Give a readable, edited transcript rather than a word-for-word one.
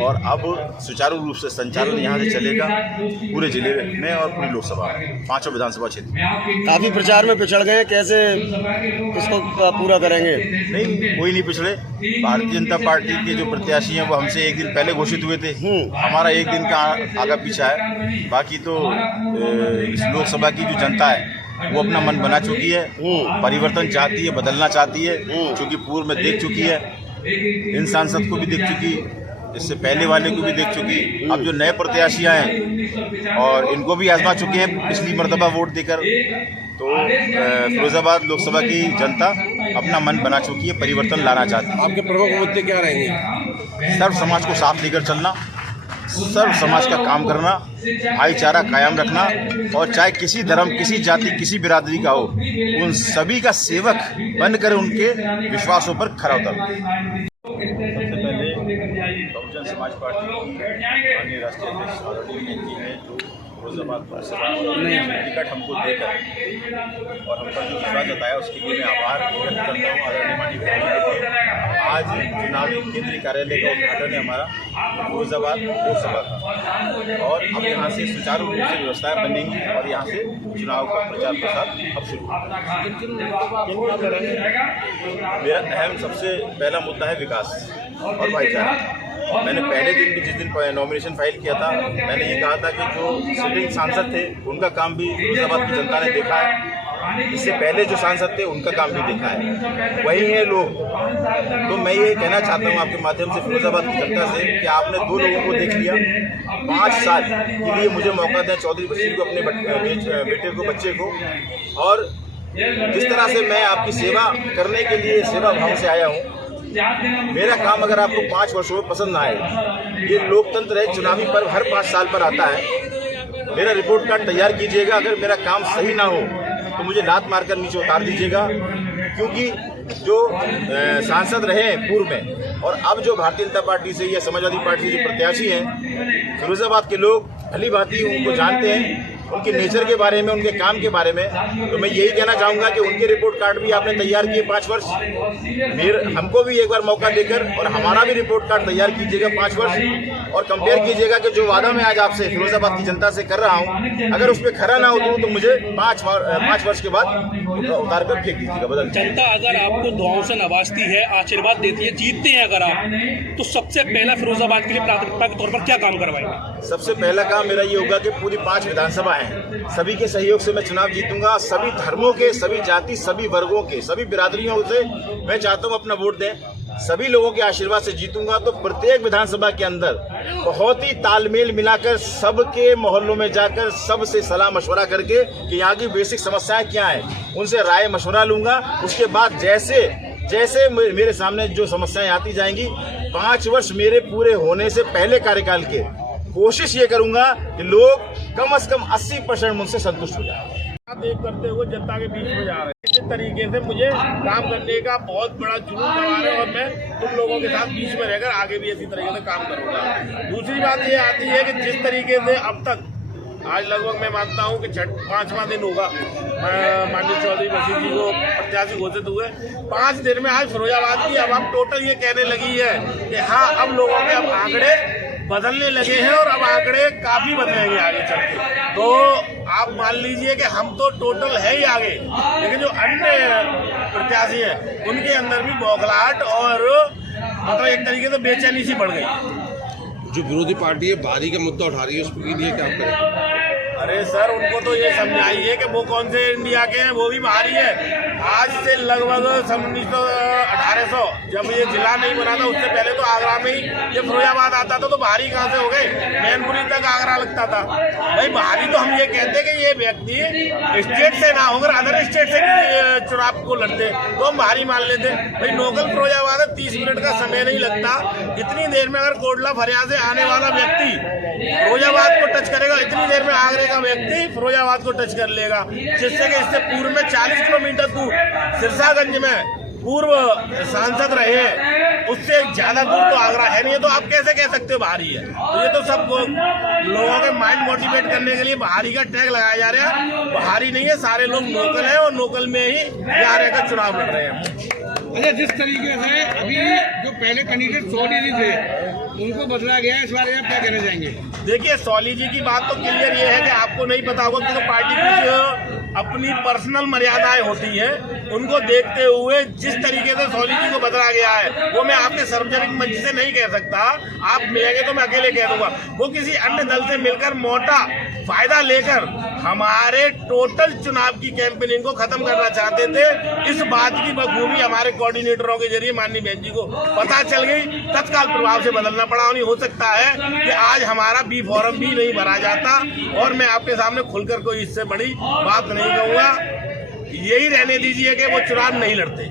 और अब सुचारू रूप से संचालन यहाँ से चलेगा पूरे जिले में और पूरी लोकसभा पांचों विधानसभा क्षेत्र। काफी प्रचार में पिछड़ गए, कैसे इसको पूरा करेंगे? नहीं, कोई नहीं पिछड़े। भारतीय जनता पार्टी के जो प्रत्याशी हैं वो हमसे एक दिन पहले घोषित हुए थे। हमारा एक दिन का आगा पीछा है। बाकी तो इस लोकसभा की जो जनता है वो अपना मन बना चुकी है, परिवर्तन चाहती है, बदलना चाहती है, क्योंकि पूर्व में देख चुकी है, इन सांसद को भी देख चुकी, इससे पहले वाले को भी देख चुकी। अब जो नए प्रत्याशी हैं और इनको भी आजमा चुके हैं पिछली मर्तबा वोट देकर। तो फिरोजाबाद लोकसभा की जनता अपना मन बना चुकी है, परिवर्तन लाना चाहती है। आपके प्रमुख मुद्दे क्या रहेंगे? सर्व समाज को साथ लेकर चलना, सर्व समाज का काम करना, भाईचारा कायम रखना, और चाहे किसी धर्म, किसी जाति, किसी बिरादरी का हो, उन सभी का सेवक बनकर उनके विश्वासों पर खरा उतरना। सबसे पहले बहुजन समाज पार्टी की माननीय राष्ट्रीय अध्यक्ष आदरणीय जी ने जो फिरोजाबाद लोकसभा टिकट हमको देकर और हम पर जो विश्वास जताया उसके लिए मैं आभार व्यक्त करता हूँ। आदरणीय माननीय आज चुनावी केंद्रीय कार्यालय का उद्घाटन है हमारा फिरोजाबाद लोकसभा का, और अब यहाँ से सुचारू रूप से व्यवस्थाएं बनेंगी और यहाँ से चुनाव का प्रचार प्रसार अब शुरू होगा। मेरा अहम सबसे पहला मुद्दा है विकास और भाईचारा। मैंने पहले दिन भी, जिस दिन नॉमिनेशन फाइल किया था, मैंने ये कहा था कि जो सिटिंग सांसद थे उनका काम भी फिरोजाबाद की जनता ने देखा है, इससे पहले जो सांसद थे उनका काम भी देखा है, वही है लोग। तो मैं ये कहना चाहता हूँ आपके माध्यम से फिरोजाबाद की जनता से कि आपने दो लोगों को देख लिया, 5 साल के लिए मुझे मौका दें, चौधरी बशीर को, अपने बेटे को, बच्चे को, और जिस तरह से मैं आपकी सेवा करने के लिए सेवा भाव से आया हूँ। मेरा काम अगर आपको 5 वर्षों में पसंद ना आए, ये लोकतंत्र है, चुनावी पर्व हर 5 साल पर आता है, मेरा रिपोर्ट कार्ड तैयार कीजिएगा। अगर मेरा काम सही ना हो तो मुझे लात मारकर नीचे उतार दीजिएगा, क्योंकि जो सांसद रहे पूर्व में और अब जो भारतीय जनता पार्टी से या समाजवादी पार्टी से जो प्रत्याशी हैं, फिरोजाबाद के लोग भली भांति उनको जानते हैं, उनके नेचर के बारे में, उनके काम के बारे में। तो मैं यही कहना चाहूँगा कि उनके रिपोर्ट कार्ड भी आपने तैयार किए 5 वर्ष, हमको भी एक बार मौका देकर और हमारा भी रिपोर्ट कार्ड तैयार कीजिएगा 5 वर्ष, और कंपेयर कीजिएगा कि जो वादा मैं आज आपसे फिरोजाबाद की जनता से कर रहा हूँ, अगर उस पर खरा ना उतरूँ तो मुझे 5 वर्ष के बाद उतार कर फेंक दीजिएगा, बदल। जनता अगर आपको दुआओं से नवाजती है, आशीर्वाद देती है, जीतते हैं अगर आप, तो सबसे पहला फिरोजाबाद के लिए प्राथमिकता के तौर पर क्या काम करवाएंगे? सबसे पहला काम मेरा ये होगा कि पूरी 5 विधानसभा हैं, सभी के सहयोग से मैं चुनाव जीतूंगा। सभी धर्मों के, सभी जाति, सभी वर्गों के, सभी बिरादरियों से मैं चाहता हूँ अपना वोट दें, सभी लोगों के आशीर्वाद से जीतूंगा। तो प्रत्येक विधानसभा के अंदर बहुत ही तालमेल मिलाकर, सबके मोहल्लों में जाकर सबसे सलाह मशवरा करके कि यहाँ की बेसिक समस्याएं क्या हैं, उनसे राय मशवरा लूंगा। उसके बाद जैसे मेरे सामने जो समस्याएं आती जाएंगी, 5 वर्ष मेरे पूरे होने से पहले कार्यकाल के कोशिश ये करूंगा कि लोग कम से कम 80% मुझसे संतुष्ट हो जाए। देख करते हुए जनता के बीच में जा रहे हैं, इस तरीके से मुझे काम करने का बहुत बड़ा जुनून सवार है, और मैं तुम लोगों के साथ बीच में रहकर आगे भी इसी तरीके से काम करूंगा। दूसरी बात ये आती है कि जिस तरीके से अब तक, आज लगभग मैं मानता हूं कि 5वां दिन होगा माननीय चौधरी बशीर जी को प्रत्याशी घोषित हुए। 5 दिन में आज फिरोजाबाद की आवाम टोटल ये कहने लगी है कि हाँ, अब लोगों के अब आंकड़े बदलने लगे हैं और अब आंकड़े काफी बदलेंगे आगे चल के। तो आप मान लीजिए कि हम तो टोटल है ही आगे, लेकिन जो अन्य प्रत्याशी हैं उनके अंदर भी बौखलाहट और मतलब एक तरीके से बेचैनी सी बढ़ गई। जो विरोधी पार्टी है भारी का मुद्दा उठा रही है, उसके लिए क्या करें? अरे सर, उनको तो ये समझाइए कि वो कौन से इंडिया के हैं, वो भी बाहरी है। आज से लगभग 1800 जब ये जिला नहीं बना था, उससे पहले तो आगरा में ही ये फिरोजाबाद आता था, तो बाहरी कहाँ से हो गए? मैनपुरी तक आगरा लगता था। भाई बाहरी तो हम ये कहते कि ये व्यक्ति स्टेट से ना होकर अदर स्टेट से चुनाव को लड़ते तो हम बाहरी मान लेते। भाई लोकल फिरोजाबाद है, 30 मिनट का समय नहीं लगता। इतनी देर में अगर कोटला फरियाद से आने वाला व्यक्ति फिरोजाबाद को टच करेगा, इतनी देर में आगरे का व्यक्ति फिरोजाबाद को टच कर लेगा। जिससे कि इससे पूर्व में 40 किलोमीटर दूर सिरसागंज में पूर्व सांसद रहे हैं, उससे ज्यादा दूर तो आगरा है नहीं। तो आप कैसे कह सकते हो बाहरी है? तो ये तो सब लोगों के माइंड मोटिवेट करने के लिए बाहरी का टैग लगाया जा रहा है। बाहरी नहीं है, सारे लोग लोकल हैं और लोकल में ही यहाँ रहकर चुनाव लड़ रहे हैं। अच्छा, जिस तरीके से अभी जो पहले कैंडिडेट 100 थे उनको बदला गया है, इस बारे में आप क्या कहना चाहेंगे? देखिए सौली जी की बात तो क्लियर ये है कि आपको नहीं पता होगा कि तो पार्टी कुछ अपनी पर्सनल मर्यादाएं होती है, उनको देखते हुए जिस तरीके से सौली जी को बदला गया है वो मैं आपके सार्वजनिक मंच से नहीं कह सकता। आप मिलेंगे तो मैं अकेले कह दूंगा। वो किसी अन्य दल से मिलकर मोटा फायदा लेकर हमारे टोटल चुनाव की कैंपेनिंग को खत्म करना चाहते थे। इस बात की बखूबी हमारे कोऑर्डिनेटरों के जरिए माननीय बहन जी को पता चल गई, तत्काल प्रभाव से बदलना पड़ा। नहीं हो सकता है कि आज हमारा बी फॉर्म भी नहीं भरा जाता। और मैं आपके सामने खुलकर कोई इससे बड़ी बात नहीं कहूंगा। यही रहने दीजिए कि वो चुनाव नहीं लड़ते।